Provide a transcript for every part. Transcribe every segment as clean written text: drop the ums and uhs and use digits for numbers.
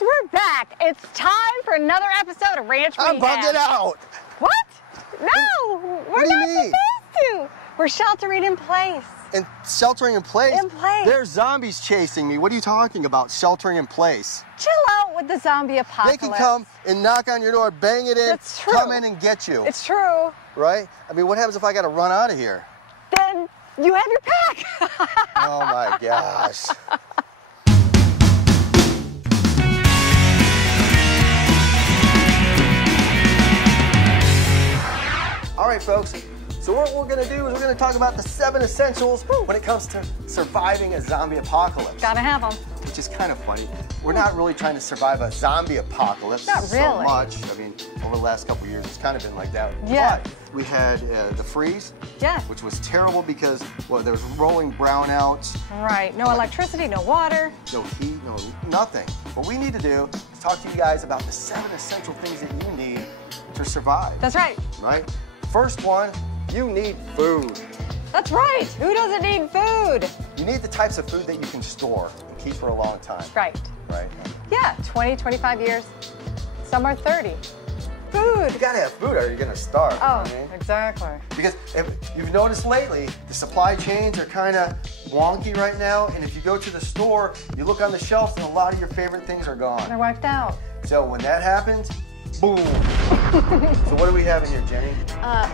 we're back. It's time for another episode of Ranch Rehab. I'm bugging out. What? No, we're not supposed to. We're sheltering in place. And sheltering in place? In place. There's zombies chasing me. What are you talking about, sheltering in place? Chill out with the zombie apocalypse. They can come and knock on your door, bang it in, That's true. come in and get you. It's true. Right? I mean, what happens if I got to run out of here? Then you have your pack. Oh my gosh. All right, folks. So what we're gonna do is we're gonna talk about the 7 essentials when it comes to surviving a zombie apocalypse. Gotta have them. Which is kind of funny. We're not really trying to survive a zombie apocalypse Not really. so much. I mean, over the last couple of years, it's kind of been like that. Yeah. But we had the freeze, Yeah. which was terrible because, well, there was rolling brownouts. Right. No electricity, no water. No heat, no nothing. What we need to do is talk to you guys about the 7 essential things that you need to survive. That's right. Right? First one, you need food. That's right. Who doesn't need food? You need the types of food that you can store and keep for a long time. Right. Right? Yeah, 20, 25 years. Some are 30. Food. You gotta have food or you're gonna starve. You know Oh, what I mean? exactly. Because if you've noticed lately, the supply chains are kind of wonky right now, and if you go to the store, you look on the shelves and a lot of your favorite things are gone. They're wiped out. So when that happens, boom. So what do we have in here, Jenny?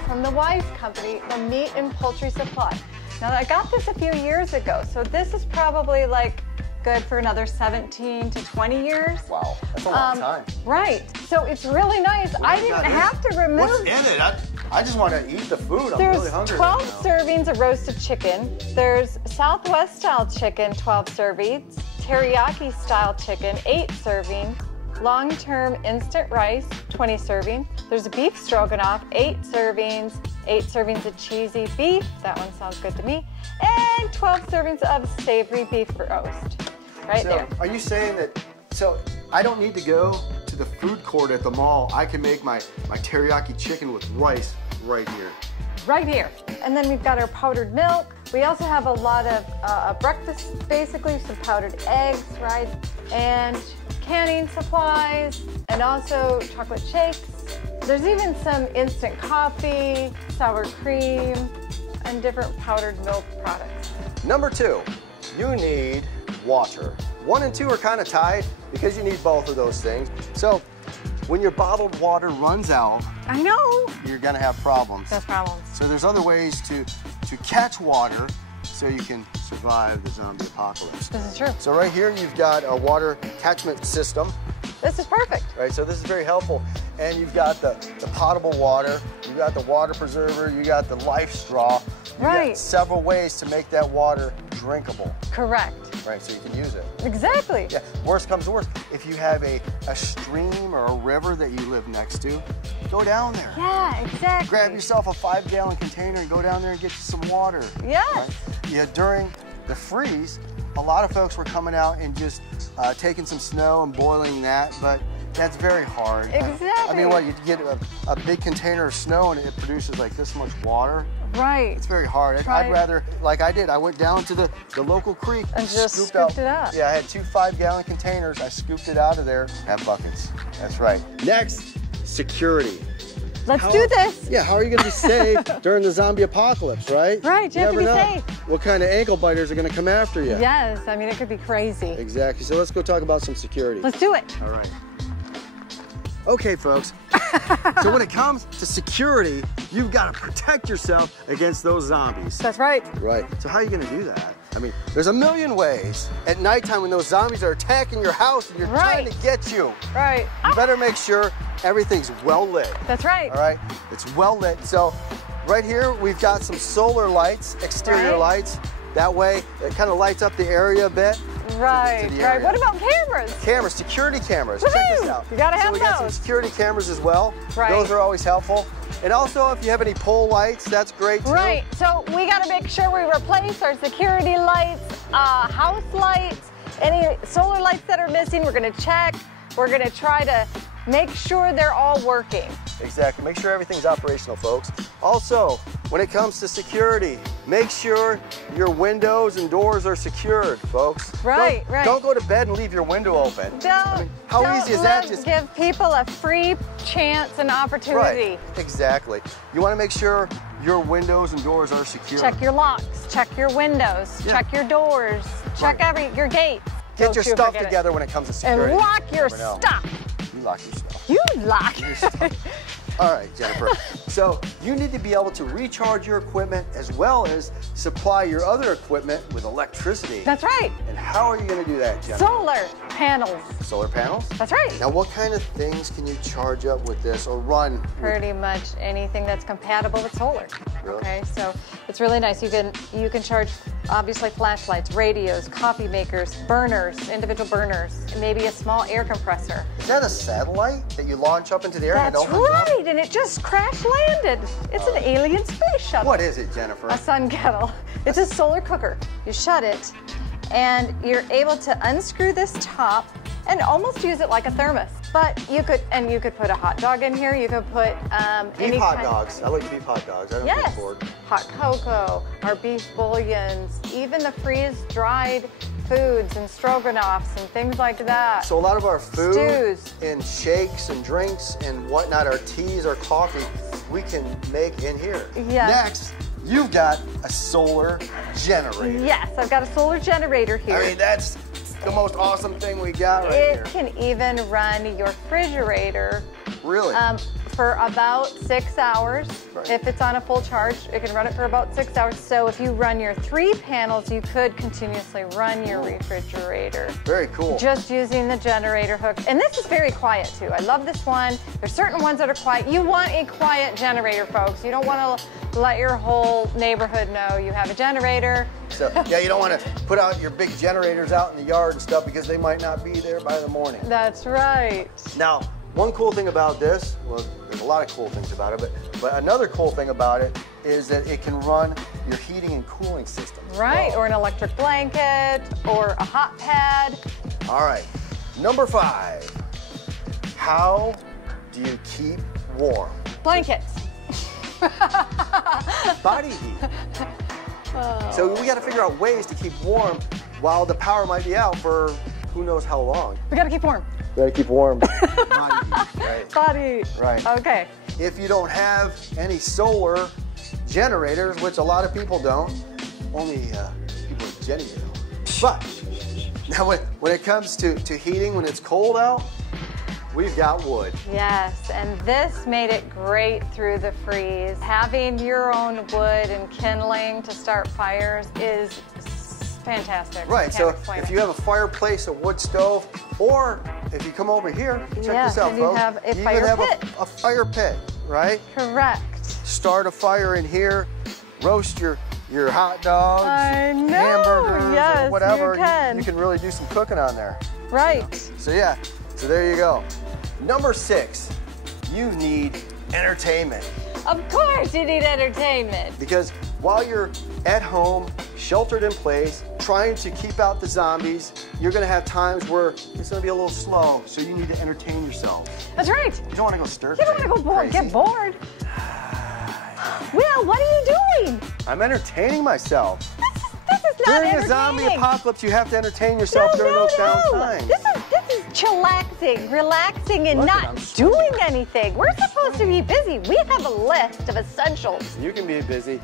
From the Wise Company, the meat and poultry supply. Now, I got this a few years ago, so this is probably like good for another 17 to 20 years. Wow, that's a long time. Right. So it's really nice. I didn't have to remove. What's in it? I just want to eat the food. I'm There's really hungry 12 right now. servings of roasted chicken. There's Southwest style chicken, 12 servings. Teriyaki style chicken, 8 servings. Long-term instant rice, 20 servings. There's a beef stroganoff, 8 servings. 8 servings of cheesy beef. That one sounds good to me. And 12 servings of savory beef roast. Right there. Are you saying that, so I don't need to go to the food court at the mall. I can make my teriyaki chicken with rice right here. Right here. And then we've got our powdered milk. We also have a lot of breakfast, basically, some powdered eggs, right? And canning supplies, and also chocolate shakes. There's even some instant coffee, sour cream, and different powdered milk products. Number 2, you need water. 1 and 2 are kind of tied because you need both of those things. So when your bottled water runs out, I know. you're gonna have problems. That's problems. So there's other ways to catch water so you can survive the zombie apocalypse. This is true. So right here you've got a water catchment system. This is perfect. Right, so this is very helpful. And you've got the potable water, you've got the water preserver, you got the life straw. You've got several ways to make that water drinkable. Correct. Right, so you can use it. Exactly. Yeah, worst comes to worst. If you have a stream or a river that you live next to, go down there. Yeah, exactly. Grab yourself a 5-gallon container and go down there and get you some water. Yes. Right? Yeah, during the freeze, a lot of folks were coming out and just taking some snow and boiling that, but that's very hard. Exactly. I mean, what, you get a big container of snow and it produces like this much water? Right. It's very hard. Right. I'd rather, like I did, I went down to the local creek And just scooped scooped it up. Yeah, I had 2 5-gallon containers. I scooped it out of there. Have buckets. That's right. Next, security. Let's do this. Yeah, how are you going to be safe during the zombie apocalypse, right? Right, you have to be never know safe. what kind of ankle biters are going to come after you. Yes, I mean, it could be crazy. Exactly. So let's go talk about some security. Let's do it. All right. Okay, folks. So when it comes to security, you've got to protect yourself against those zombies. That's right. Right. So how are you going to do that? I mean, there's a million ways. At nighttime when those zombies are attacking your house and you're trying to get you. Right. You better make sure everything's well lit. That's right. All right? It's well lit. So right here, we've got some solar lights, exterior lights. That way, it kind of lights up the area a bit. Right, right. What about cameras? Cameras, security cameras. Check this out. You gotta have we got some those. security cameras as well. Right. Those are always helpful. And also, if you have any pole lights, that's great too. Right. So we gotta make sure we replace our security lights, house lights, any solar lights that are missing. We're gonna check. We're gonna try to make sure they're all working. Exactly. Make sure everything's operational, folks. Also, when it comes to security, make sure your windows and doors are secured, folks. Right. Don't go to bed and leave your window open. How easy is that? Just give people a free chance and opportunity. Right, exactly. You want to make sure your windows and doors are secure. Check your locks, check your windows, check your doors, check your gates. Get your stuff together when it comes to security. And lock your stuff. You lock your stuff. You lock your stuff. All right, Jennifer. So you need to be able to recharge your equipment as well as supply your other equipment with electricity. That's right. And how are you going to do that, Jennifer? Solar panels. Solar panels? That's right. Now, what kind of things can you charge up with this or run? Pretty much anything that's compatible with solar. Really? Okay, so it's really nice. You can charge obviously flashlights, radios, coffee makers, burners, individual burners, maybe a small air compressor. Is that a satellite that you launch up into the air? That's right, and it just crash landed. It's an alien space shuttle. What is it, Jennifer? A sun kettle. It's a solar cooker. You shut it, and you're able to unscrew this top and almost use it like a thermos. But you could put a hot dog in here. You could put beef hot dogs. I like beef hot dogs. I don't get bored. Hot cocoa, our beef bouillons, even the freeze-dried foods and stroganoffs and things like that. So a lot of our food stews and shakes and drinks and whatnot, our teas or coffee, we can make in here. Yes. Next, you've got a solar generator. Yes, I've got a solar generator here. I mean, that's the most awesome thing we got right here. It can even run your refrigerator. Really? For about 6 hours. Right. If it's on a full charge, it can run it for about 6 hours. So if you run your 3 panels, you could continuously run your refrigerator. Very cool. Just using the generator hook. And this is very quiet too. I love this one. There's certain ones that are quiet. You want a quiet generator, folks. You don't want to let your whole neighborhood know you have a generator. So, yeah, you don't want to put out your big generators out in the yard and stuff because they might not be there by the morning. That's right. Now, one cool thing about this, well, there's a lot of cool things about it, but another cool thing about it is that it can run your heating and cooling system. Right, or an electric blanket, or a hot pad. All right, number 5. How do you keep warm? Blankets. Body heat. So we got to figure out ways to keep warm while the power might be out for who knows how long. We got to keep warm. We got to keep warm. Body heat, right? Body heat. Right. Okay. If you don't have any solar generators, which a lot of people don't, only people with Jenny do. But now when it comes to heating, when it's cold out, we've got wood. Yes, and this made it great through the freeze. Having your own wood and kindling to start fires is fantastic. Right, so if you have a fireplace, a wood stove, or if you come over here, check this out, folks. You have a fire pit. A fire pit, right? Correct. Start a fire in here, roast your hot dogs, hamburgers, or whatever. You can really do some cooking on there. Right. So yeah, so there you go. Number 6, you need entertainment. Of course you need entertainment. Because while you're at home, sheltered in place, trying to keep out the zombies, you're gonna have times where it's gonna be a little slow, so you need to entertain yourself. That's right. You don't wanna go stir You don't wanna get bored. Will, what are you doing? I'm entertaining myself. This is not During a zombie apocalypse, you have to entertain yourself during those downtime. This is chillaxing, relaxing, and not doing anything. We're supposed to be busy. We have a list of essentials. You can be busy.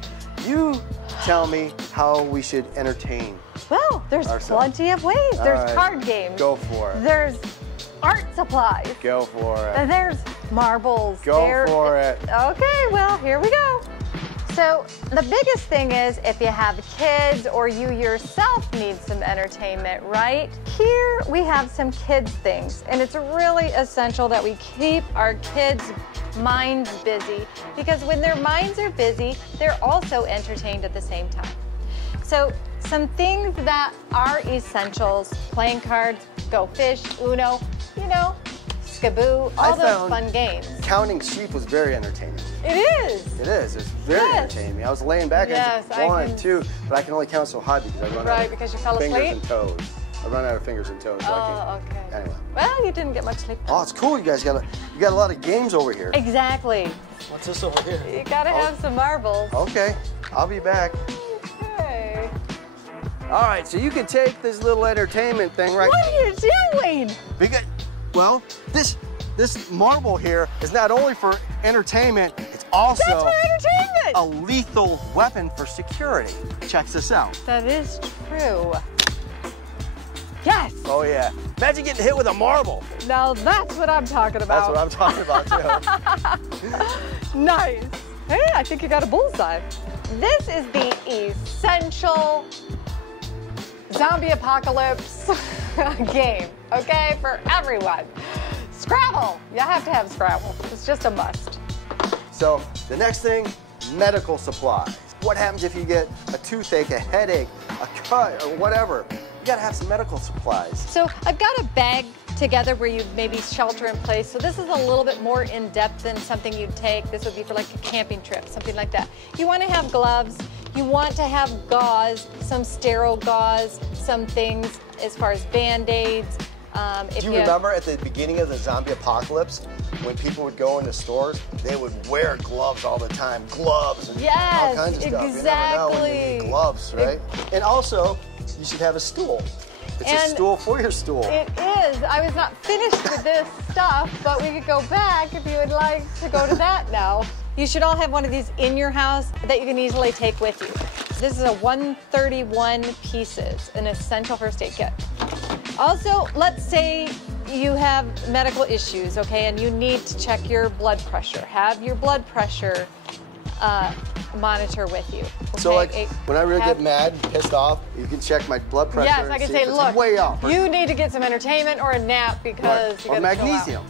You tell me how we should entertain. Well, there's plenty of ways. There's card games. Go for it. There's art supplies. Go for it. There's marbles. Go for it. Okay, well, here we go. So the biggest thing is if you have kids or you yourself need some entertainment, right? Here we have some kids things, and it's really essential that we keep our kids' minds busy, because when their minds are busy, they're also entertained at the same time. So some things that are essentials: playing cards, Go Fish, Uno, you know, Skaboo, all those fun games. Counting sheep was very entertaining. It is. It is. It's very entertaining. I was laying back and I said 1, 2, but I can only count so high because I run out of because you fell fingers asleep. and toes. I run out of fingers and toes. So I can't. Okay. Anyway. Well, you didn't get much sleep. Oh, it's cool. You guys got a lot of games over here. Exactly. What's this over here? You gotta have some marbles. Okay, I'll be back. Okay. All right, so you can take this little entertainment thing right. What are you doing? Because, well, this marble here is not only for entertainment, it's also That's for entertainment. a lethal weapon for security. Check this out. That is true. Yes. Oh yeah. Imagine getting hit with a marble. Now that's what I'm talking That's about. what I'm talking about too. Nice. Hey, I think you got a bullseye. This is the essential zombie apocalypse game, okay, for everyone. Scrabble. You have to have Scrabble. It's just a must. So the next thing, medical supplies. What happens if you get a toothache, a headache, a cut, or whatever? You gotta have some medical supplies. So I've got a bag together where you maybe shelter in place. So this is a little bit more in depth than something you'd take. This would be for like a camping trip, something like that. You want to have gloves. You want to have gauze, some sterile gauze, some things as far as Band-Aids. Do you remember at the beginning of the zombie apocalypse, when people would go into stores, they would wear gloves all the time, gloves and all kinds of stuff. You never know when you need gloves, right? And also, you should have a stool. It's a stool for your stool. It is. I was not finished with this stuff, but we could go back if you would like to go to that now. You should all have one of these in your house that you can easily take with you. This is a 131 pieces, an essential first aid kit. Also, let's say you have medical issues, okay, and you need to check your blood pressure. Have your blood pressure monitor with you. Okay? So like, when I really get mad and pissed off, you can check my blood pressure. Yes, I can say, look, way off. You need to get some entertainment or a nap because you or gotta chill out. magnesium.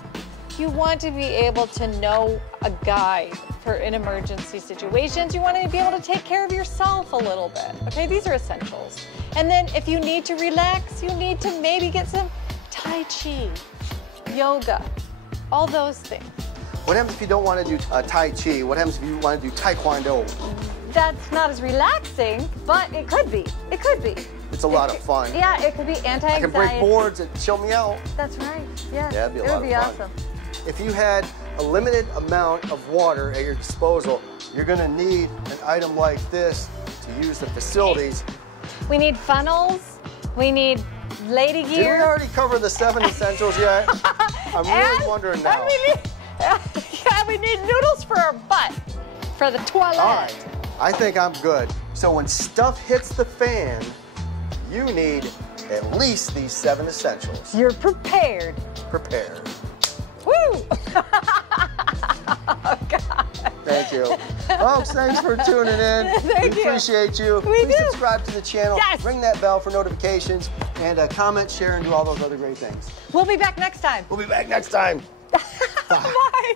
You want to be able to know a guide for in emergency situations. You want to be able to take care of yourself a little bit. Okay, these are essentials. And then if you need to relax, you need to maybe get some Tai Chi, yoga, all those things. What happens if you don't want to do Tai Chi? What happens if you want to do Taekwondo? That's not as relaxing, but it could be. It could be. It's a lot of fun. Yeah, it could be anti-anxiety. I can break boards and chill me out. That's right. Yes. Yeah, it'd be a it lot would be of fun. awesome. If you had a limited amount of water at your disposal, you're going to need an item like this to use the facilities. We need funnels. We need lady gear. Did we already cover the 7 essentials yet? I'm really wondering now. We need noodles for our butt, for the toilet. All right, I think I'm good. So when stuff hits the fan, you need at least these 7 essentials. You're prepared. Prepared. Woo! Oh, God. Thank you. Folks, thanks for tuning in. Thank you. Appreciate you. We Please do. subscribe to the channel. Yes. Ring that bell for notifications. And comment, share, and do all those other great things. We'll be back next time. We'll be back next time. Bye.